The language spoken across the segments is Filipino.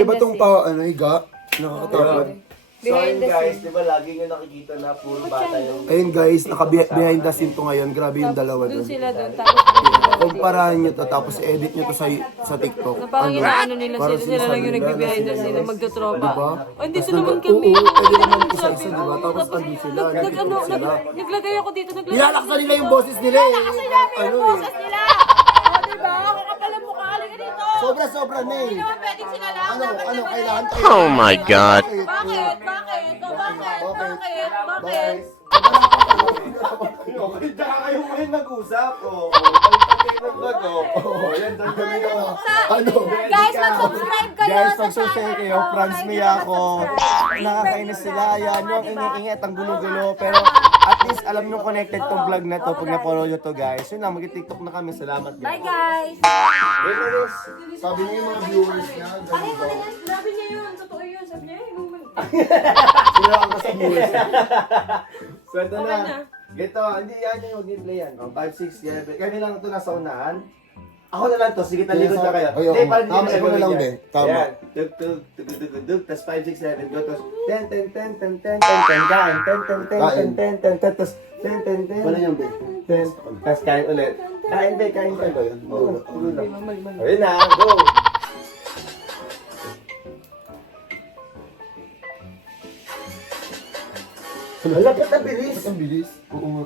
Pwede ba itong higa? Nakakatakot. So ayun guys, di ba lagi nyo nakikita na puro bata yung... Ayun guys, naka-behind the scene to ngayon. Grabe yung dalawa Doon doon. sila doon. Tapos Kumparahan nyo to, tapos edit nyo to sa TikTok. na parang inaano nila Parang sila lang yung sinasabi nila nagbe-behind the na scene sila, na magtotropa. diba? Oh, dito Tapos naman kami. Oo, pwede naman isa-isa, diba? Tapos andun sila, nag-TikTok sila. Naglagay ako dito. Nilalaksa nila yung boses nila eh. Ano eh. nila! O, diba? Kakapal ang mukha. Halika dito. Sobra-sobra na eh. Pwede sila lang. Ano, kailangan tayo. Oh my God. Bakit? Bakit? O, bakit? Bakit? Kaya kayo ngayon nag-usap. Pagpagay ng vlog. Yan, dyan kami na. Ano? Guys, mag-subscribe kayo Guys, sa pag-share channel kayo, ko. Franz Mia ako. Nakakainis sila, yan yung iniingat ang gulo-gulo. Pero at least alam nyo connected tong vlog na to pag na-follow nyo to guys. Yun na, mag-tiktok na kami. Salamat guys. Bye guys! Sabi niyo yung mga viewers niya. ganito. Sabi niya yun. Totoo yun. Sabi niya, Sila ang sa viewers niya. So ito Okay na. na. Ito, hindi yan yung mag-play yan. 5, 6, 7. Kami lang ito nasa unahan. Ako na lang to. Sige, talikod na kayo. Ayoko. Hindi, parang Tama, hindi ikaw na lang, yan. Ben. Tama. Yan. Tug, tug, tug, tug, tug, tug. Tapos 5, 6, 7. Go. Tapos 10, 10, 10, 10, 10, 10, 10, 10. Kain. 10, 10, 10, 10, 10, 10, 10. Tapos 10, 10, 10. Wala yung Ben. 10. Tapos kain ulit. Kain, Ben. Kain ka. Oo, tulo na. Ayun na. Go. Malapit na bilis. Ang bilis. Oo nga.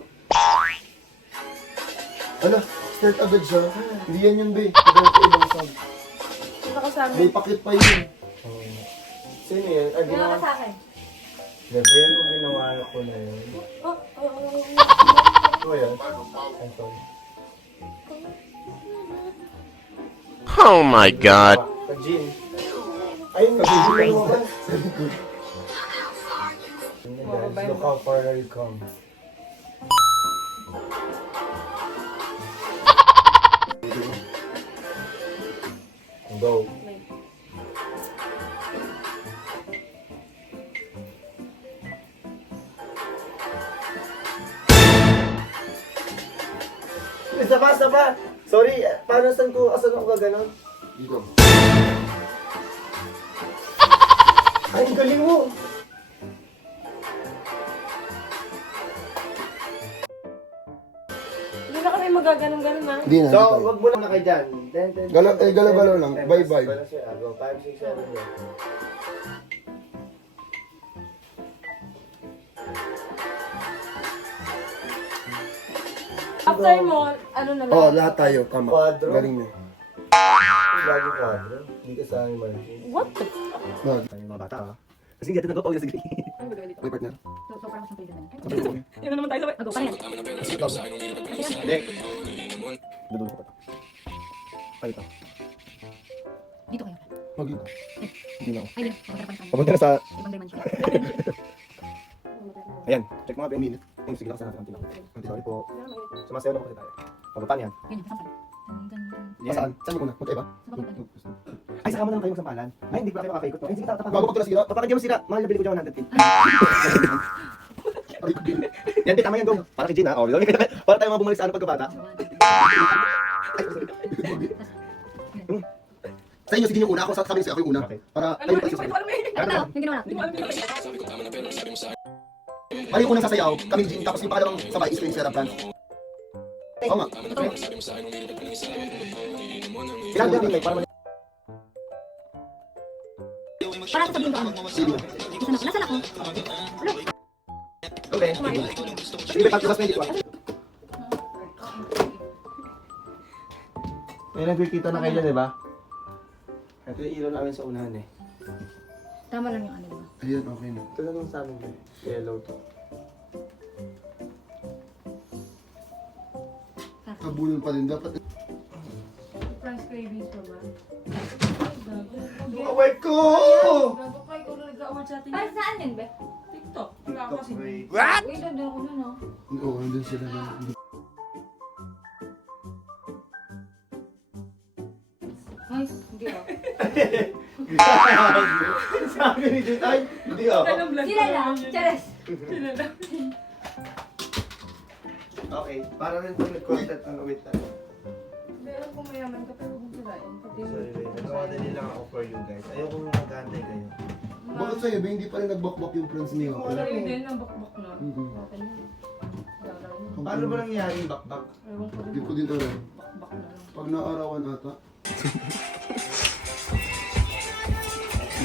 Ala, start agad siya. Hindi yan yun, be. Kaya sa ibang song. Punta ka sa amin. May pakit pa yun. Sino yun? Ay, Punta ka sa akin. Gabi yan kung ginawa ko na yun. Ito yan. Ito. Oh my God. Pag-gin. Ayun, pag-gin mo ba? Guys, look how far you come. Go. Isa pa. Sorry, paano asan ako gaganon? Dito. Ay, ang galing mo! Hindi na kami magaganon-ganon ha. Hindi na. So, dito. wag mo na kayo dyan. Galaw-galaw lang. Bye-bye. Go, 5, 6, 7, 8. After mo, ano na lang? Oh, lahat tayo. Tama. Quadro. Galing niya. Lagi quadro. Hindi ka sa amin Martin. What the fuck? Wag. Yung mga bata ah. Kasi hindi natin nag-pause sige. Ano ba dito? May partner. So parang sa pwede na. Yun na naman tayo sabay. Ano, paano yan? Hindi. Dudun ko pa. Ay, ito. Dito kayo. Wag. Hindi na ako. Ay, dito. Papunta pa tayo. Papunta na sa... Ibang dimension. Ayan, check mga minute. Ay, sige lang sa natin. Sorry po. Sumasayaw na kasi tayo. Pababa niyan. Yun, saan? Yan. Saan? Saan mo kuna? Punta iba? Ay, saka mo na lang kayo magsampalan. Ay, hindi ko na kayo makakaikot. Ay, sige, tapakan. Bago pag ito nasira. Tapakan dyan mo sila. Mahal na bili ko dyan 100 Aray ko din. Yan, tama yan, go. Para kay Gina. Oh, para tayo mga bumalik sa ano pagkabata. Ay, sorry. Sa inyo, sige yung una. Ako sabi niyo ako yung una. Okay. Para Ano, tayo hindi pa ko alam eh. Ano? Yung ginawa natin. Hindi ko alam yung Ay, yung unang sasayaw, kami Jin, tapos yung pangalawang sabay is Queen Sarah Brand. Oo nga. Kailangan din kayo para Para ako sabihin ko ano. Sige. Nasaan ako? Okay. Sige, pagkabas na dito. May nagkikita na kayo dyan, di ba? Ito yung ilaw namin sa unahan eh. Tama lang yung ano. Diba? Ayun, okay na. Ito na lang sa amin eh. Yellow to. Kabulon pa rin. Dapat Franz cravings pa ba? Away ko! Gago kayo, kung nag-award sa atin. Para saan yun, be? TikTok. Wala kasi. Wait. Uy, doon ako na, no? oo, nandun sila na. Ay, hindi ah. Sabi ni Jun, ay, hindi ako. Sila lang. Chares. Okay, para rin ito content ng wait tayo. alam ko mayaman ka pero huwag sirain. Sorry, babe. Nagawa na nila ako for you guys. Ayoko mag-antay kayo. Bakit sa'yo, ba hindi pa rin nagbakbak yung friends niyo? Sa'yo din, ang bakbak na. Mhm. Okay na. Wala na. Paano ba nangyari yung bakbak? Ewan ko Hindi rin. ko din alam. Bakbak na lang. Pag naarawan ata.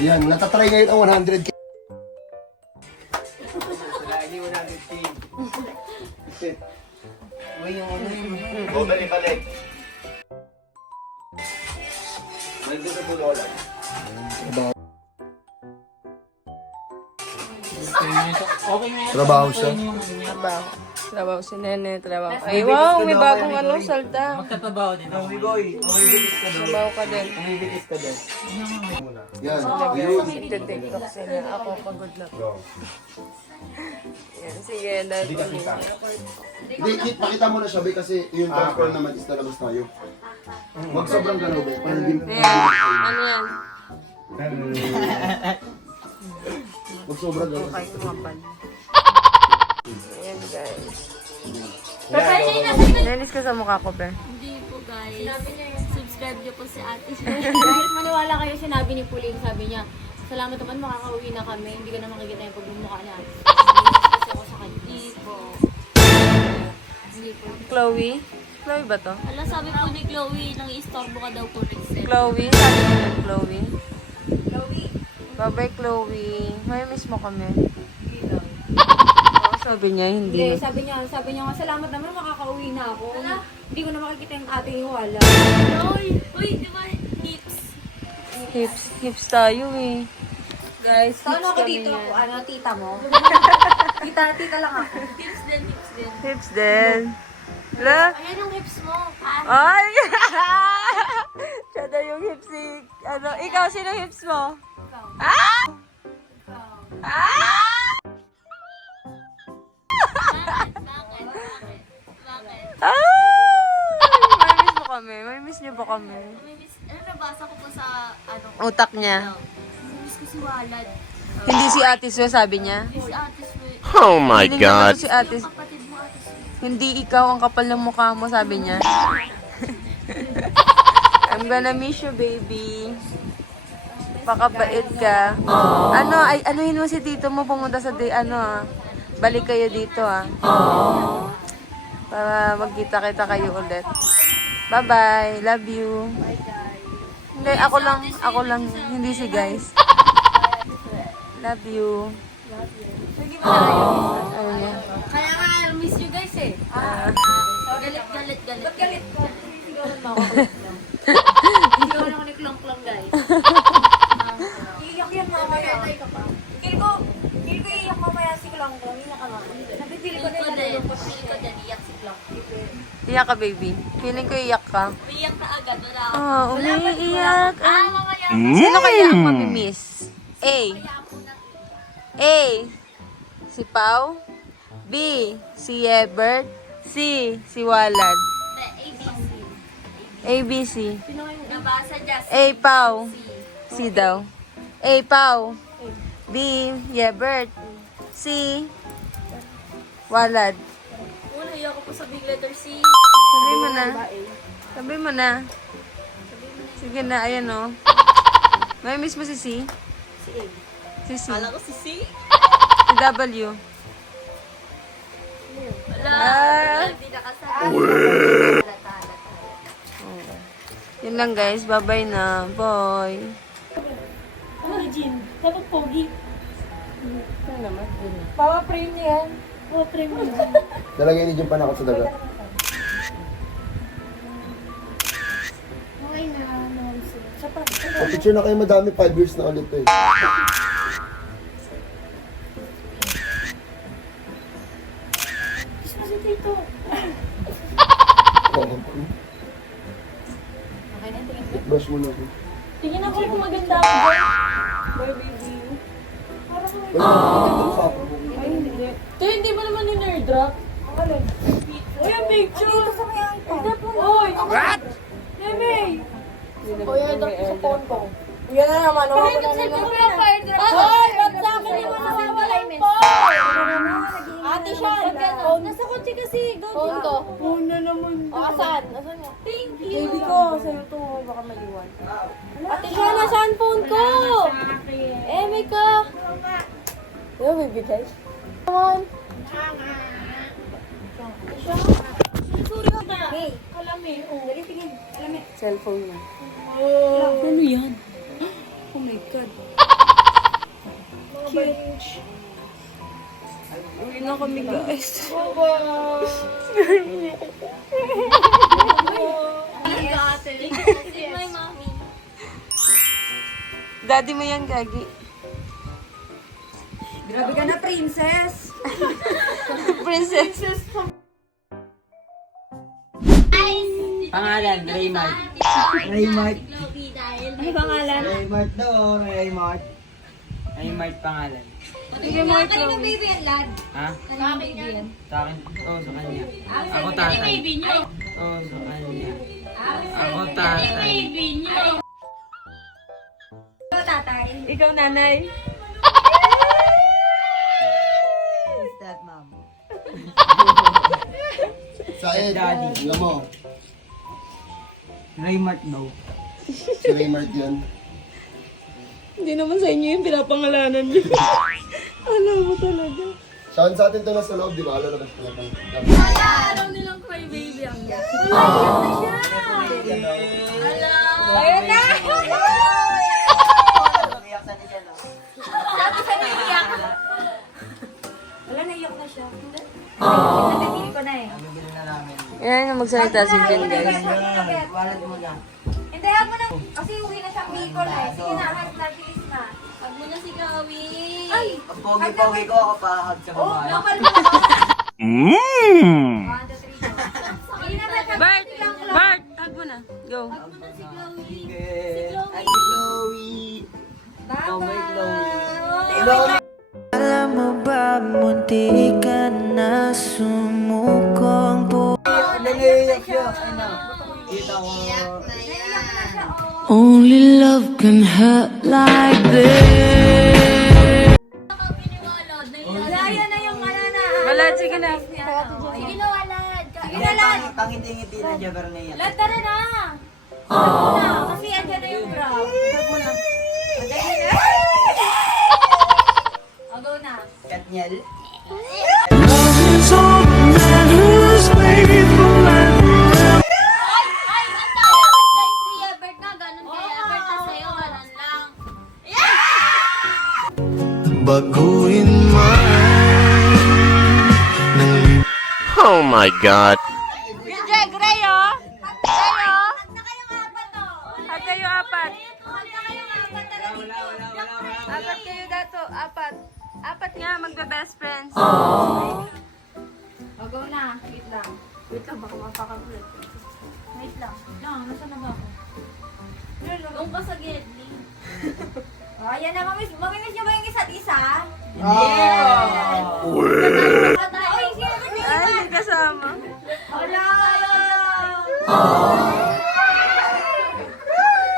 Yan, natatry ngayon ang 100k. Lagi 100k. Uy, yung ano yun. O, balik. Nandun sa pulo lang. Trabaho siya. Trabaho si Nene, trabaho. Ay, wow, may bagong ano, salta. Magtatrabaho din ako. Umibitis ka doon. Trabaho ka din. Umibitis ka doon. Muna. Yan, yun. Nagtitiktok sila. Ako, pagod na. Go. Yan, sige, dahil Hindi ka kita. Hindi, pakita mo na siya, be, kasi yung control naman is lalabas tayo. Huwag sobrang galaw, be. Para hindi Ano yan? Huwag sobrang galaw. Okay, kumapal. Ayan, guys. Nainis ka sa mukha ko, pe. Hindi po guys. Subscribe niyo po si Ate. Guys, maniwala kayo sinabi ni Puling. Sabi niya, salamat naman makakauwi na kami. Hindi ko na makikita yung pagmumukha ni Ate. Kasi ako sa kanya. Hindi po. Hindi po. Chloe? Chloe ba to? Ala, sabi po ni Chloe, nang istorbo ka daw po Rexel. Chloe? Sabi niya ng Chloe? Chloe. Bye-bye, Chloe. May miss mo kami. Oo, sabi niya, Hindi, hindi. sabi niya nga, salamat naman makakauwi na ako. Hindi ko na makikita yung ate yung wala. Uy, di ba? Hips. Hips tayo eh. Guys, Saan hips ako kami dito? yan. Ano, tita mo? tita lang ako. Hips din, hips din. Hips din. La? Ayan yung hips mo. Ay! Siya na yung hips ni... Ano, ikaw, sino hips mo? Ah! Ah! Bakit? Ah! May miss mo kami. May miss niyo ba kami? Ano, nabasa ko po sa, ano, Utak niya. miss ko si Walad. Hindi si Ate Sue, sabi niya. Si Ate Sue. Oh my Hindi naman god. si Ate Yung kapatid mo, Ate Sue. Hindi ikaw ang kapal ng mukha mo, sabi niya. I'm gonna miss you, baby. Pakabait ka. Ano, ay, anuhin mo si tito mo pumunta sa balik kayo dito, ah. Para magkita-kita kayo ulit. Bye-bye. Love you. Hindi, ako lang. Hindi si guys. Love you. Ano niya? Kaya nga, I miss you guys eh. Galit. Ba't galit? Hindi ko naman ni Klong-Klong guys. Iiyak yan mamaya. Feel ko iiyak mamaya si Klong Klong. Iiyak ka mamaya. Napipili ko din nalulungkot Feeling ko din, iyak si Klong. Iyak ka, baby. Feeling ko iyak ka. Iyak na agad, wala ako. Oh, umiiyak. Mamaya. Sino kaya ang mamimiss? A. Si Pau. B. Si Ebert. C. Si Walad. ABC. ABC. Nabasa niya si A. Pau. C daw. A. Pau. B. Yebert. C. Walad. Una, iyak ko po sabing letter C. Sabi mo na. Sabi mo na. Sige na, ayan o. May miss mo si C? Si A. Si C. Kala ko si C. Si W. Wala. Ah. Hindi nakasama. Yun lang guys. Bye-bye na. Bye. Talagay ni Jim panakot sa daga. Picture na kayo madami, 5 years na ulit eh. Brush mo na ako. Tingin ako kung maganda ako dyan. Bye, baby. Ay, hindi. Ito, hindi ba naman yung airdrop? Ano? Uy, ang picture! Dito sa may airdrop. Uy! What? Neme! Uy, airdrop sa phone ko. Yan na naman. Kahit yung cellphone ko yung airdrop. Uy! Ba't sa akin yung masasawala yung phone? Ate siya. Nasa kotse kasi. Phone ko. Phone na naman. O, asan? Asan niya? Thank you. Baby ko, sa'yo to. Baka maiwan. Ate siya, nasaan phone ko? May ka. Yo, baby guys. Come on. Hey, kalami. Dali, tingin. Kalami. Cellphone niya. Ano yan? Oh my God. Cute. Uwi na kami guys. My mommy. Daddy mo yan, Gagi. Grabe ka na, princess. Princess. Pangalan, Raymart. Ano pangalan? Raymart daw, Raymart. Raymart pangalan. Bigyan mo kay Kanino Chloe. baby yan, lad? Ha? Sa akin yan. Sa akin? Oo, sa kanya. Ako tatay. Oo, sa kanya. Ako tatay. Tatay. Ikaw, nanay. Who's that, mom? Saed, Daddy. alam mo, Raymart daw. si Raymart yun. Hindi naman sa inyo yung pinapangalanan niyo. Alam mo talaga. Saan sa atin ito nasa loob, di ba? Alam na ba sila pang Alam nilang cry baby ang yan. Ayun na! Sabi sa naiiyak. Wala, naiyak na siya. Nabibili ko na eh. Nabili na namin. Yan yung magsalita si Jen, guys. Wallet mo na. Hindi, huwag mo na. Kasi uwi na siyang Bicol eh. Sige na, hanap na, bilis na. Pag mo na si Gawi. Ay! Ang pogi-pogi ko ako pahag sa Oh, babae. lokal mo na. Mmm. 1, 2, 3, go. Sige na, Bart! Bart! Tag mo na. Go. Pag mo na si Gawi. Sige. Ay, Chloe. Ikaw ba, Chloe? Bye-bye. Alam mo ba, munti ka na sumukong Nag-iiyak siya. Ano? Kita ko. Only love can hurt like this. Piniwala. Laya na yung manana. Wala, sige na. Sige na, walad. Sige na, Lad. Pangiti-ngiti na dyan, pero naiyak. Lad, tara na. Tara na. Kasi andyan na yung bra. Tara mo na. Andyan na. O, go na. Katniel. Ay, ang tawag kay Kuya Bert na. Ganun kay Bert na sa'yo. Ganun lang. Baguhin man ng Oh my god. Gray, Gray, oh. Gray, oh. Na kayong apat, oh. At kayo apat. Na kayong apat, tara dito. Apat kayo dato. Apat. Apat nga, magbe-best friends. O, go na. Wait lang. Wait lang, baka mapakagulat. Wait lang. Nasaan na ba ako? Doon ka sa Gedli. O, ayan na, mamimiss niyo ba yung isa't isa? Oh! Oy, sino ba yung Ay, hindi kasama. Wala!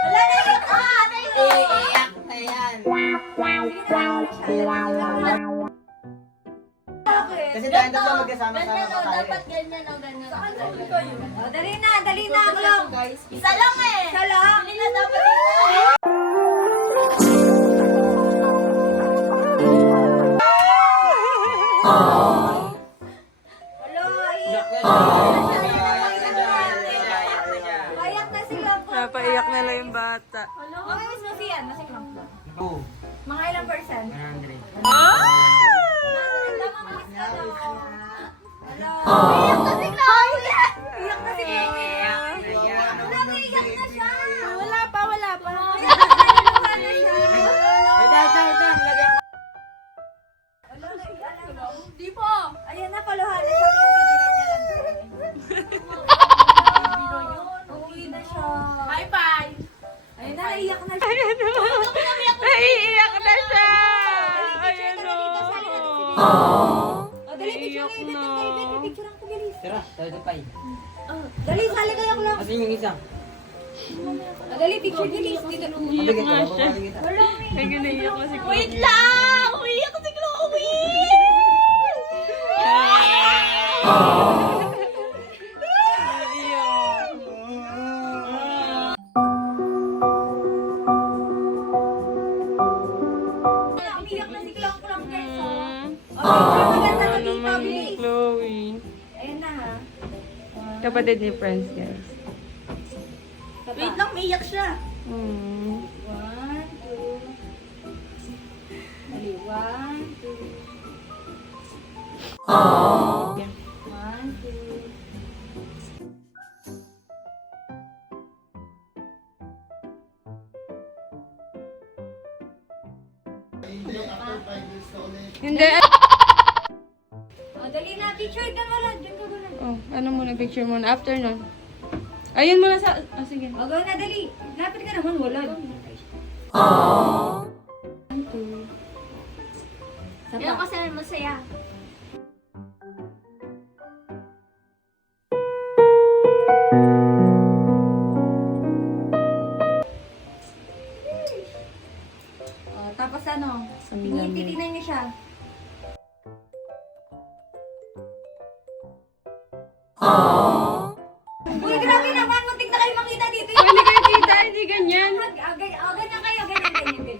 Wala na yun! Iiyak na yan. Kasi tayo tatlo magkasama-sama Ganyan pa o, tayo. dapat ganyan o, ganyan. O, dali na, Glong! Isa lang eh. Isa lang? Hindi na dapat ito. Hello, iyak. Ayak na si Glong. Napaiyak nila yung bata. Mamimiss mo si Glong. Oo. Mga ilang percent? 100. Iyak na si Glong! Iyak na si Glong! Wala na, iyak na siya! Wala pa. Iyak na siya! Di po. Ayan na, paluhan na siya. Pipigilan niya lang. Uuwi na siya. High five. Ayun na, naiyak na siya. Naiiyak na siya. Ayan o. O, dali, picture Naiiyak na. na. Picture ang bilis. Tara, tayo sa pay. Dali, sali kayo lang. Kasi yung isa. O, dali, picture bilis. Dito. Mabigay ko, babawalin kita. Ay, ginaiyak na si Chloe. Wait lang. Umiyak si Chloe. Naiiyak. Kapatid ni Friends, guys. Wait lang, may iyak siya. Mm. 1, 2. Dali, 1, 2. Yeah. 1, 2. Hindi. Oh, dali na, picture ka wala. Diyan ka wala. Oh, ano muna, picture muna. After nun. Ayun muna sa... Ah, sige. O, go na, dali. Lapit ka naman, wala. Yan kasi masaya. Tapos ano? Titignan niya siya. Uy, grabe naman. Muntik na kayo makita dito. Hindi kayo tita, hindi ganyan. Ganyan kayo. Ganyan.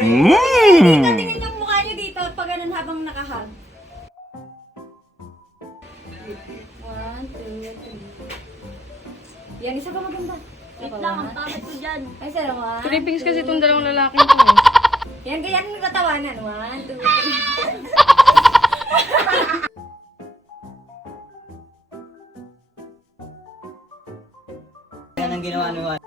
Mmm. Tingnan yung mukha niyo dito pag ganun habang nakahag. 1, 2, 3. Yan, isa pa maganda. Wait lang, ang pangit ko dyan. Ay, sir, 1. Philippines kasi itong dalawang lalaki ko. Yan, ganyan yung katawanan. 1, 2, 3. Yan ang ginawa ni Juan.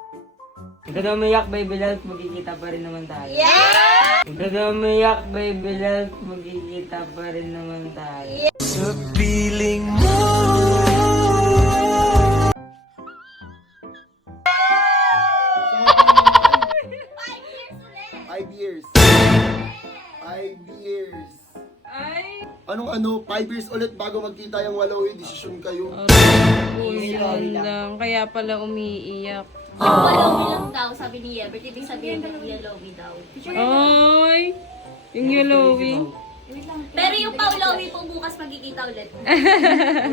Huwag ka daw umiyak, baby love, magkikita pa rin naman tayo. Yeah! Huwag ka daw umiyak, baby love, magkikita pa rin naman tayo. Sa piling mo. 5 years. 5 years. Ay! Anong 5 years ulit bago magkita yung walawi, desisyon kayo. Uy, yun lang. Kaya pala umiiyak. Follow me lang daw, sabi ni Ebert. Ibig sabihin ng yellow me daw. Ay! Yung yellowy. Pero yung Paulowi po bukas magkikita ulit.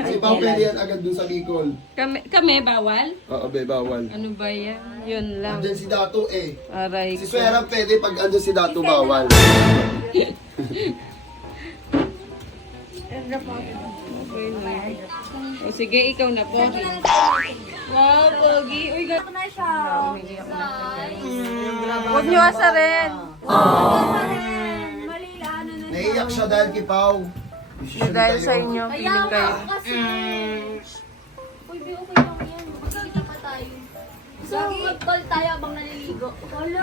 Si Pao pwede yan agad dun sa Bicol. Kami, bawal? Oo, be, bawal. Ano ba yan? Yun lang. Andyan si Dato eh. Aray Si ko. Swera pwede pag andyan si Dato bawal. Okay na. O sige, ikaw na po. Wow, Pogi. Uy, Ako na siya. umiiyak na siya, guys. Huwag niyo asarin. Malila, ano na. Naiiyak siya dahil kay Pao. Desisyon Dahil kayo. sa inyo, Kaya feeling nga kayo. kasi. Uy, okay lang yan. Magkikita pa tayo. So, mag-call tayo habang naliligo. Wala!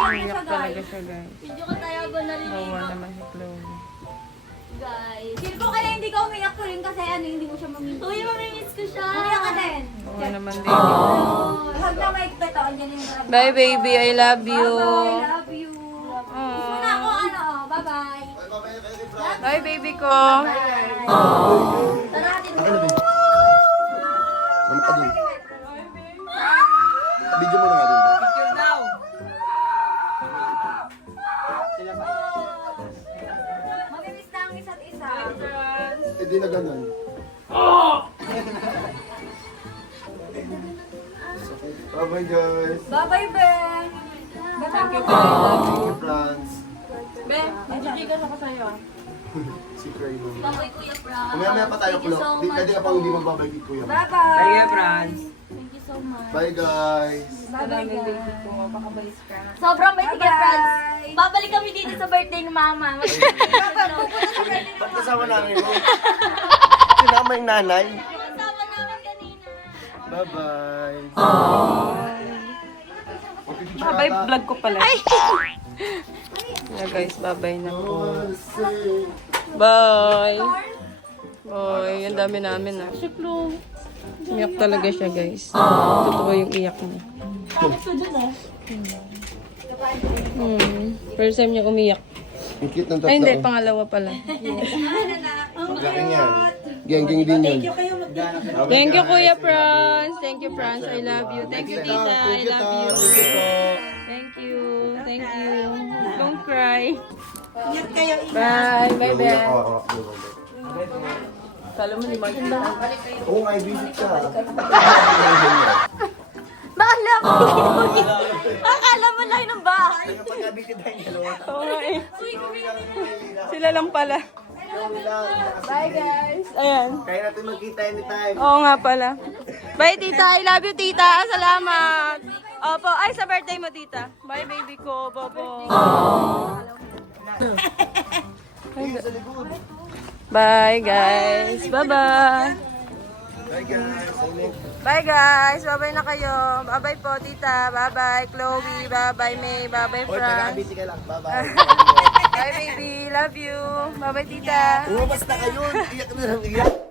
Umiiyak talaga siya, guys. Video ko tayo habang naliligo. Kawa naman si Chloe. Guys. Feel ko kaya hindi ka umiyak ko rin kasi ano, hindi mo siya mamimiss. Uy, mamimiss ko siya. Umiyak ka din. Kawa naman din. Hug na mic pa ito. Andyan yung harap. Bye, baby. I love you. Bye, love you. Aww. Gusto na ako, ano, bye-bye. Bye, baby ko. Tara, atin mo. Sama ka dun. Video mo na nga dun. Picture daw! Sila pa. Mamimiss na ang isa't isa. Eh di na ganun. Bye-bye guys. Bye-bye, Ben. Thank you, Thank you, Franz. Be, nagigigas ako sa'yo. Si Cray mo. Bye-bye, Kuya Franz. Kumaya pa tayo, Thank you Kulo. so Pwede much ka pang hindi po. magbabay kay Kuya. Bye-bye. Tayo, Franz. Thank you so much. Bye guys. Bye-bye, guys. Sobrang bait ni Kuya Franz. Babalik kami dito sa birthday ni Mama. Ba't kasama namin mo? Sinama yung nanay. Kasama namin kanina. Bye-bye. Bye, vlog ko pala. Ay! Yeah, guys, bye-bye na po. Bye! Bye, ang dami namin ah. Umiyak talaga siya, guys. Totoo yung iyak niya. First time niya umiyak. Ang cute ng tatlo. Ay, hindi. Pangalawa pala. Laki yan. Geng-geng din yun. Thank you, Kuya Franz. Thank you, Franz. I love you. Thank you, Tita. I love you. Thank you. Thank you. Don't cry. Bye. Bye, Ben. Kala mo ni Mark. Oo, may visit ka. Bakala ko. Akala mo lang ng bahay. Oo nga eh. Sila lang pala. Bye guys. Ayan. Kaya natin magkita anytime. Oo nga pala. Bye tita. I love you tita. Salamat. Opo. Ay, sa birthday mo tita. Bye baby ko. Bobo. Bye guys. Bye-bye. Bye guys. Bye-bye na kayo. Bye-bye po tita. Bye-bye Chloe. Bye-bye May. Bye-bye Franz. Busy ka lang. Bye-bye. Bye baby. Love you. Bye-bye tita. Lumabas na kayo. Iyak na lang iyak.